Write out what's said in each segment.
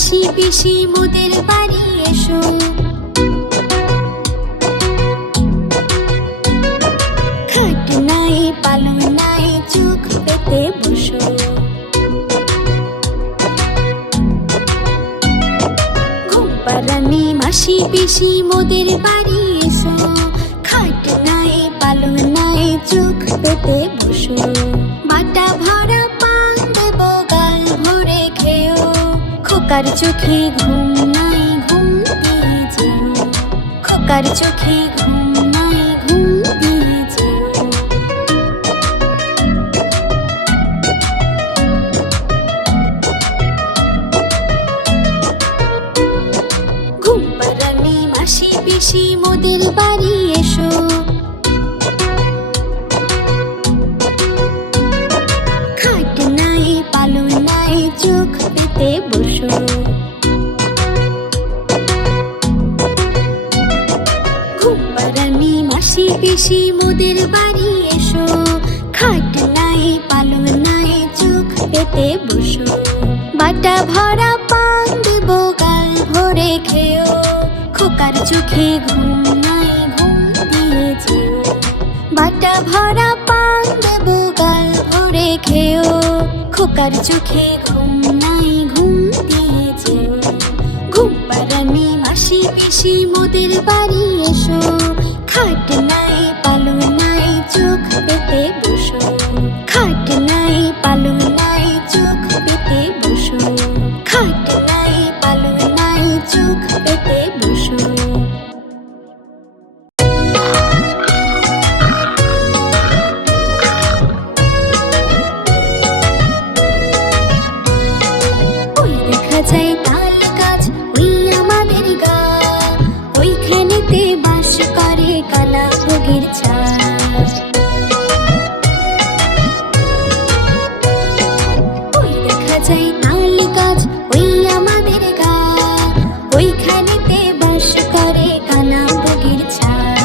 মাসি পিসি মোদের বাড়ি এসো। খাট নাই পালং নাই চোখ পেতে বসো। ঘুম পাড়ানি মাসি পিসি মোদের বাড়ি এসো। খাট নাই পালং নাই চোখ পেতে বসো। বাটা ভরা পান দেব গাল ভরে খেও। খোকার চোখে ঘুম নাই ঘুম দিয়ে যেও। খোকার চোখে ঘুম নাই ঘুম দিয়ে যেও। ঘুম পাড়ানি মাসি পিসি মোদের বাড়ি এসো। খাট নাই পালং নাই চোখ পেতে বসো। ঘুম পাড়ানি মাসি পিসি মোদের বাড়ি এসো। খাট নাই পালং নাই চোখ পেতে বসো। বাটা ভরা পান দেব গাল ভরে খেও। খোকার চোখে ঘুম নাই ঘুম দিয়ে যেও। বাটা ভরা পান দেব গাল ভরে খেও। খোকার চোখে ঘুম নাই ঘুম দিয়ে যেও। ঘুম পাড়ানি মাসি পিসি মোদের বাড়ি এসো। খাট নাই পালং নাই চোখ পেতে বসো। খাট নাই পালং নাই চোখ পেতে বসো। খাট নাই পালং নাই চোখ পেতে বসো। ওই দেখা যায় তাল গাছ ওই আমাদের গা। ওইখানেতে বাস করে কানা বগির ছাড়। ওই দেখা যায় তাল গাছ ওই আমাদের গা। ওইখানেতে বাস করে কানা বগির ছাড়।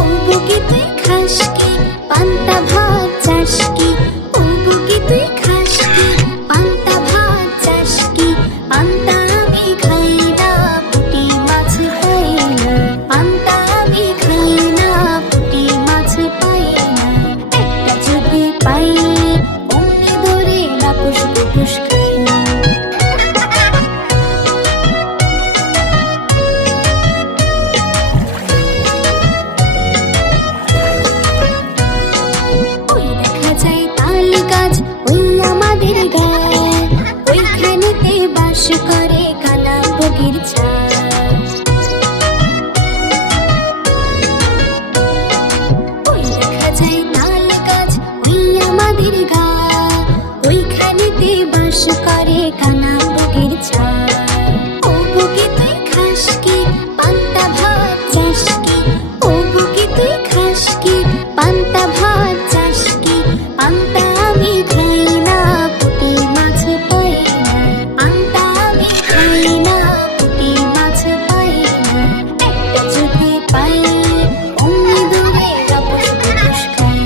ও বগি তুই খাস কি পান্তা ভাত চাস কি। ও বগি তুই খাস কি পান্তা ভাত চাস কি। পান্তা আমি খাই না পুঁটি মাছ পাই না। পান্তা আমি খাই না পুঁটি মাছ পাই না। একটা যদি পাইলে অমনি ধরে লাপুস পুপুস খাই না। ওই দেখা যায় তাল গাছ ওই আমাদের গা। ওইখানেতে বাস করে কানা বগির ছাড়। ওই দেখা যায় তাল গাছ ওই আমাদের গা। ওইখানেতে বাস করে কানা বগির ছাড়। ও বগি তুই খাস কি পান্তা ভাত চাস কি। ও বগি তুই খাস কি পান্তা ভাত চাস কি। পান্তা আমি খাই না পুঁটি মাছ পাই না। পান্তা আমি খাই না পুঁটি মাছ পাই না। একটা যদি পাইলে অমনি দূরে গাপুস পুপুস খাই।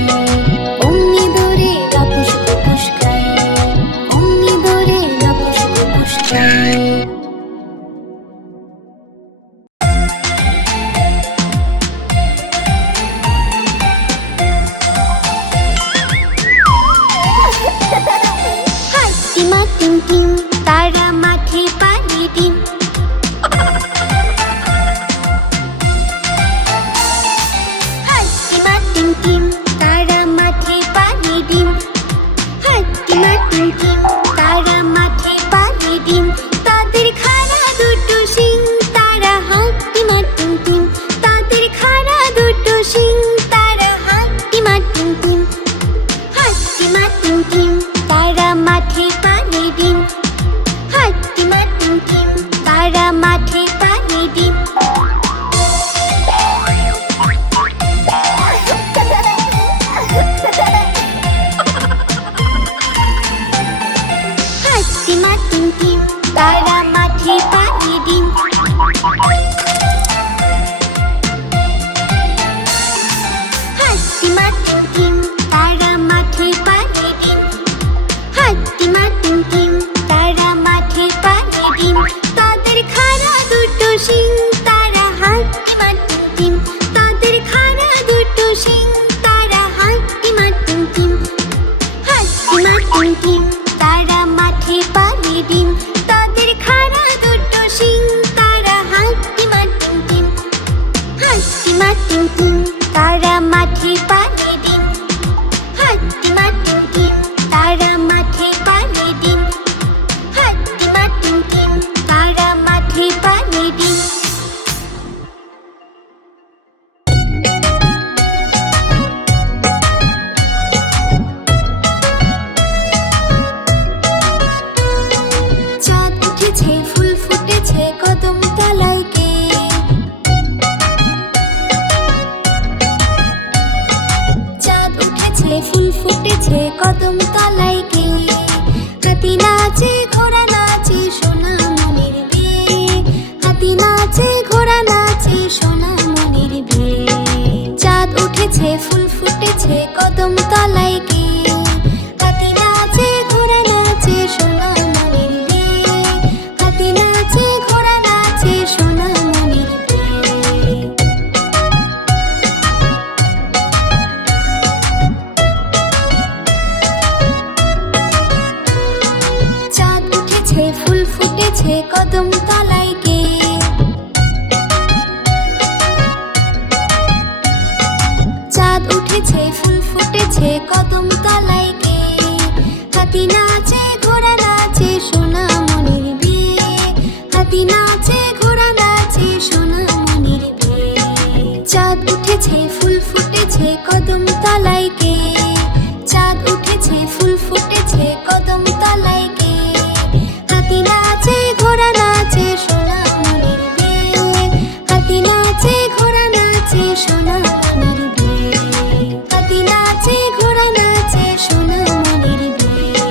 অমনি দূরে গাপুস পুপুস খাই। অমনি দূরে গাপুস পুপুস খাই। হাট্টিমা টিম টিম তারা মাঠে পানি ডিম। হাট্টিমা টিম টিম তারা মাঠে পানি ডিম। হাট্টিমা টিম টিম তারা মাঠে পানি ডিম। তাদের টিম টিম তারা মাঠে পানে ডিম। হাট্টিমা টিম টিম তারা মাঠে পানে ডিম। হাট্টিমা টিম টিম তারা মাঠে পানে ডিম। চাঁদ উঠেছে ফুল ফুটেছে কদম তলায় কে? চাঁদ উঠেছে ফুল ফুটেছে কদম তলায় কে? হাতি নাচে ঘোড়া নাচে সোনা মনের বিয়ে। হাতি নাচে ঘোড়া নাচে সোনা মনের বিয়ে। চাঁদ উঠেছে ফুল ফুটেছে কদম তলায় কে? হাতি নাচে ঘোড়া নাচে সোনা মনের বিয়ে। হাতি নাচে ঘোড়া নাচে সোনা মনের বিয়ে। চাঁদ উঠেছে ফুল ফুটেছে কদম তলায় কে? চাঁদ উঠেছে ফুল ফুটেছে কদম তলায় কে? হাতি নাচে ঘোড়া নাচে সোনা মনের বিয়ে। হাতি নাচে ঘোড়া নাচে সোনা মনের বিয়ে। চাঁদ উঠেছে ফুল ফুটেছে কদম তলায় কে? চাঁদ উঠেছে ফুল ফুটেছে কদম তলায় কে? হাতি নাচে ঘোড়া নাচে সোনা মনের বিয়ে। হাতি নাচে ঘোড়া নাচে সোনা মনের বিয়ে। হাতি নাচে ঘোড়া নাচে সোনা মনের বিয়ে।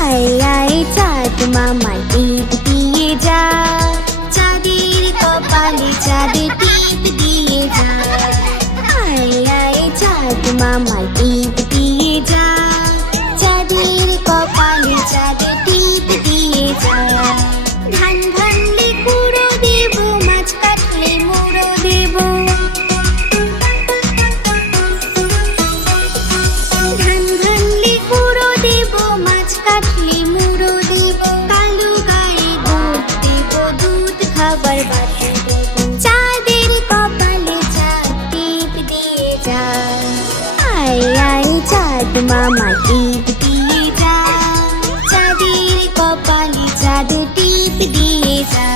আয় আয় চাঁদ মামা টিপ দিয়ে যা। চাঁদের কপালে চাঁদের টিপ দিয়ে যা। আয় আয় চাঁদ মামা টিপ দিয়ে যা। চাঁদের কপালে চাঁদের টিপ দিয়ে যা। ধান ভাঙলে কুড়ো দেব মাছ কাটলে মুড়ো দেব। ধান ভাঙলে কুড়ো দেব মাছ কাটলে মুড়ো দেব। কালো গায়ে দুধ দেব দুধ খাবার বাটি দেব। চাঁদের কপালে চাঁদ টিপ দিয়ে যা। আয় আয় চাঁদ মামা টিপ দিয়ে যা। চাঁদের কপালে চাঁদ টিপ দিয়ে যা।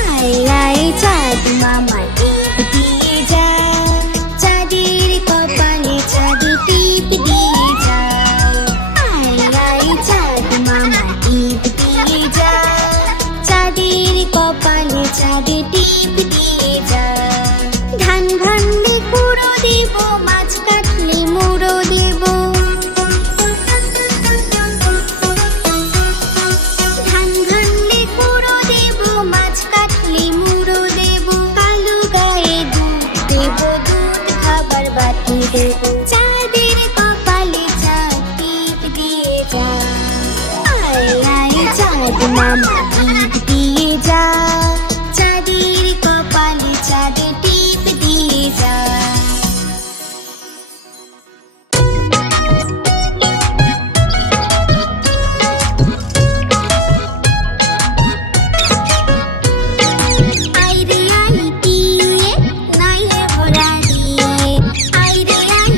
আয় আয় চাঁদ মামা টিপ দিয়ে যা। চাঁদের কপালে চাঁদ টিপ দিয়ে যা। আয় আয় চাঁদ মামা টিপ দিয়ে যা। চাঁদের কপালে চাঁদ টিপ দিয়ে যা। ধান ভাঙলে কুড়ো দেব মাছ কাটলে মুড়ো দেব। ধান ভাঙলে কুড়ো দেব মাছ কাটলে মুড়ো দেব। কালো গায়ে দুধ দেব দুধ খাবার বাটি দেব। চাঁদের কপালে চাঁদ টিপ দিয়ে যা। আয় আয় চাঁদ মামা টিপ দিয়ে যা। চাঁদের কপালে চাঁদ টিপ দিয়ে যা। আইরে আই টিয়ে নাইরে ঘোড়া দিয়ে। আইরে আই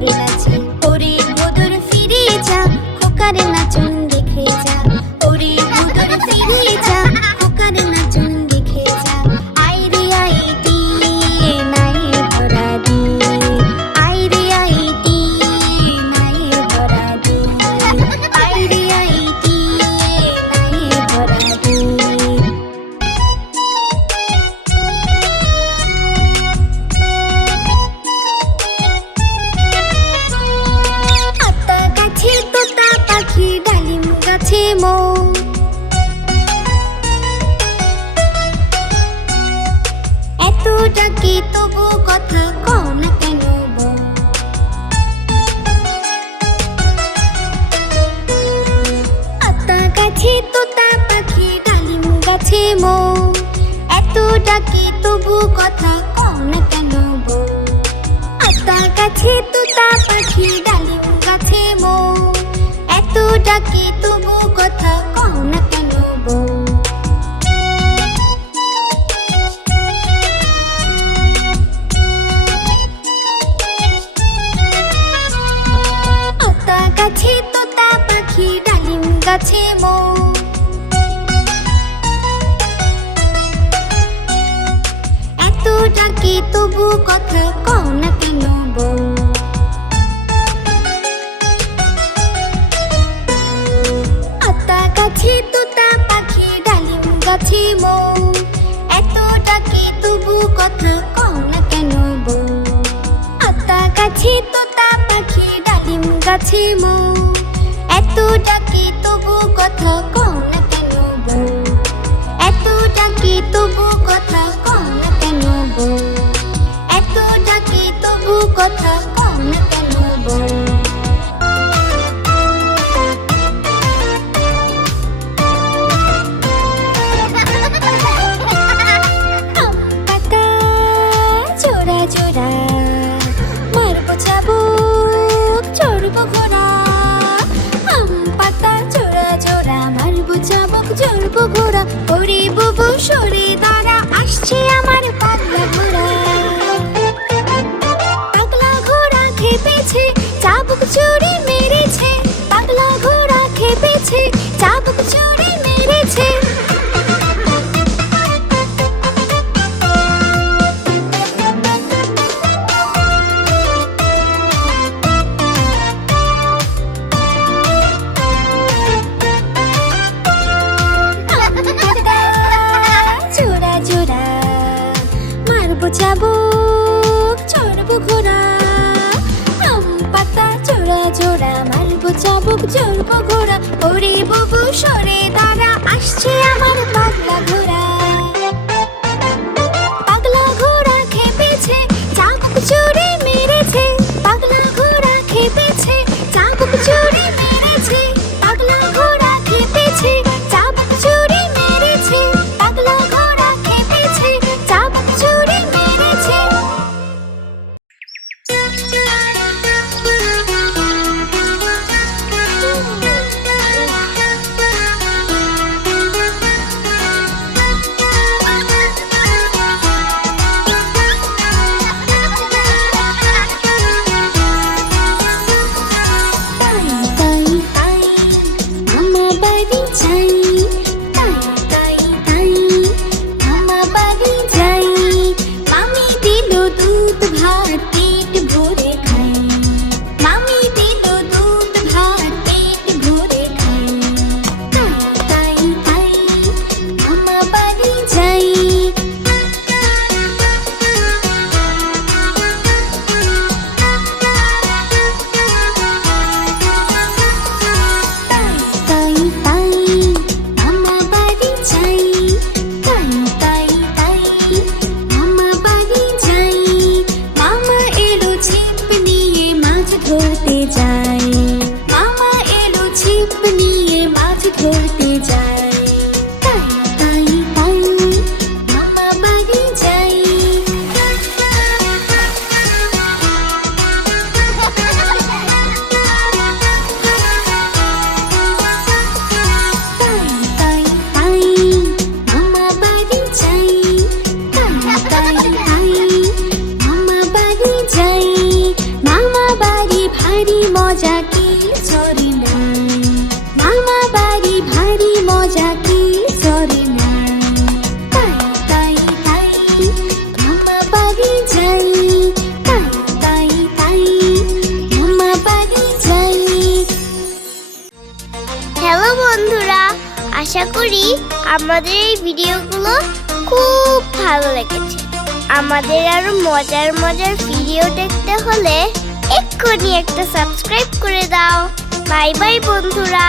ভোরে নাচে। ওরে ভোদর ফিরে যা, খোকার নাচন দেখে যা। ওরে ভোদর ফিরে যা, খোকার নাচন দেখে যা। আইরে আইটি নাই ভরা দি, আইরে আইটি নাই ভরা দি, আইরে আইটি নাই ভরা দি। আতা গাছে তোতা পাখি, ডালিম গাছে মৌ। এত ডাকি তবু কথা কও না কেন বউ? আতা গাছে তোতা পাখি, ডালিম গাছে মৌ। এত ডাকি তবু কথা কও না কেন বউ? আতা গাছে তোতা পাখি, ডালিম গাছে মৌ। এত ডাকি তবু কথা কও না কেন বউ? আতা গাছে তোতা পাখি, ডালিম গাছে মৌ। এত ডাকি তবু কথা কও না কেন বউ? আতা গাছে তোতা পাখি, ডালিম গাছে মৌ। এত ডাকি তবু কথা কও না কেন বউ? আতা গাছে তোতা পাখি, ডালিম গাছে মৌ। এত ডাকি তবু কথা কও না কেন বউ? এত ডাকি তবু কথা কও না কেন বউ? এত ডাকি তবু কথা কও না কেন বউ? জোড়া জোড়া মারবো চাবুক, চড়বো ঘোড়া। আম পাতা জোড়া জোড়া মারবো চাবুক, চড়বো ঘোড়া। ওরে বুবু সরে দাঁড়া, আসছে আমার পাগলা ঘোড়া। পাগলা ঘোড়া খেপেছে, চাবুক চড়ে মেরেছে। পাগলা ঘোড়া খেপেছে, চাবুক চড়ে মেরেছে। জোড়া জোড়া মারবো চাবুক, চড়বো ঘোড়া। আম পাতা জোড়া জোড়া মারবো চাবুক, চড়বো ঘোড়া। ওরে বুবু সরে দাঁড়া, আসছে আমার পাগলা ঘোড়া। পাগলা ঘোড়া খেপেছে, চাবুক চড়ে মেরেছে। পাগলা ঘোড়া খেপেছে, চাবুক চড়ে মেরেছে। পাগলা ঘোড়া খেপেছে, চাবুক চড়ে মেরেছে। পাগলা ঘোড়া খেপেছে, চাবুক চড়ে মেরেছে। বাড়ি সরে নাই মামা বাড়ি ভারী মজা কি সরে নাই তাই তাই তাই মামা বাড়ি যাই তাই তাই তাই মামা বাড়ি যাই। হ্যালো বন্ধুরা, আশা করি আমাদের এই ভিডিওগুলো খুব ভালো লেগেছে। আমাদের আরো মজার মজার ভিডিও দেখতে হলে এক্ষুনি একটা সাবস্ক্রাইব করে দাও। বাই বাই বন্ধুরা।